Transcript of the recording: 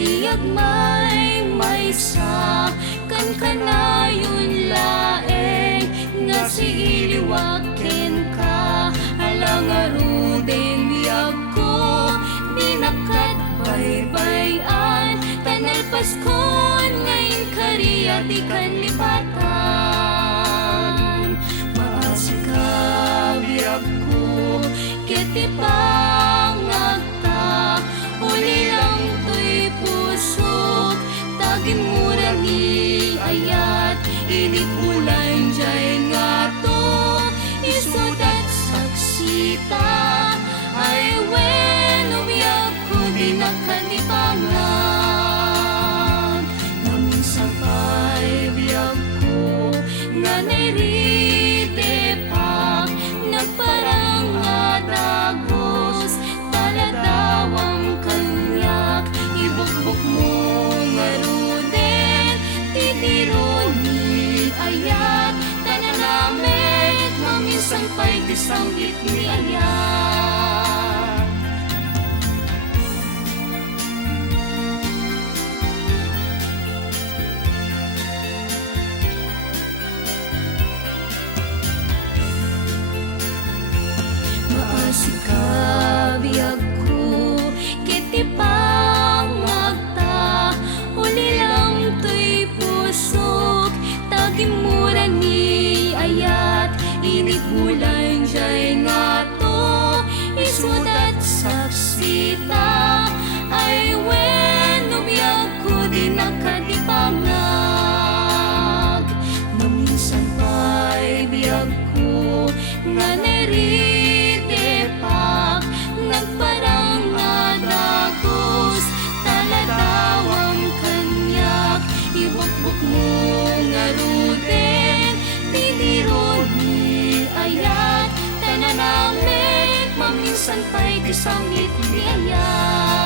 tiyag may sa kan kanayon laeng nga si iliwaken ka alang aruden biyag ko di nakatbaybayan tanal paskon ngayon kariya di kan lipatan maasi ka biyag ko kiti pangagta uli lang to'y pusok tagin mura ni ayat ini bulan jay nga to isudat saksita ay wen umiyag ko di nakalipangan namin sabay biyag ko nga nairite pa nagparang nga dagos taladawang kanyak ibukbuk mo nga ruden titiro ni ayat tananamet maminsang pa'y disanggit ni ayat maasi ka biyag ko kiti pangagta uli lang to'y pusok tagimura ni ayat ini bulan jay nga to isudat saksita ay wen umiyag ko di nakadipangag naminsan pa'y biyag ko nga nairite pak nagparang nga dagos taladawang kanyak ibukbuk mo nga ruden titiro ni ayat tananamet maminsan pa'y disangit ni ayat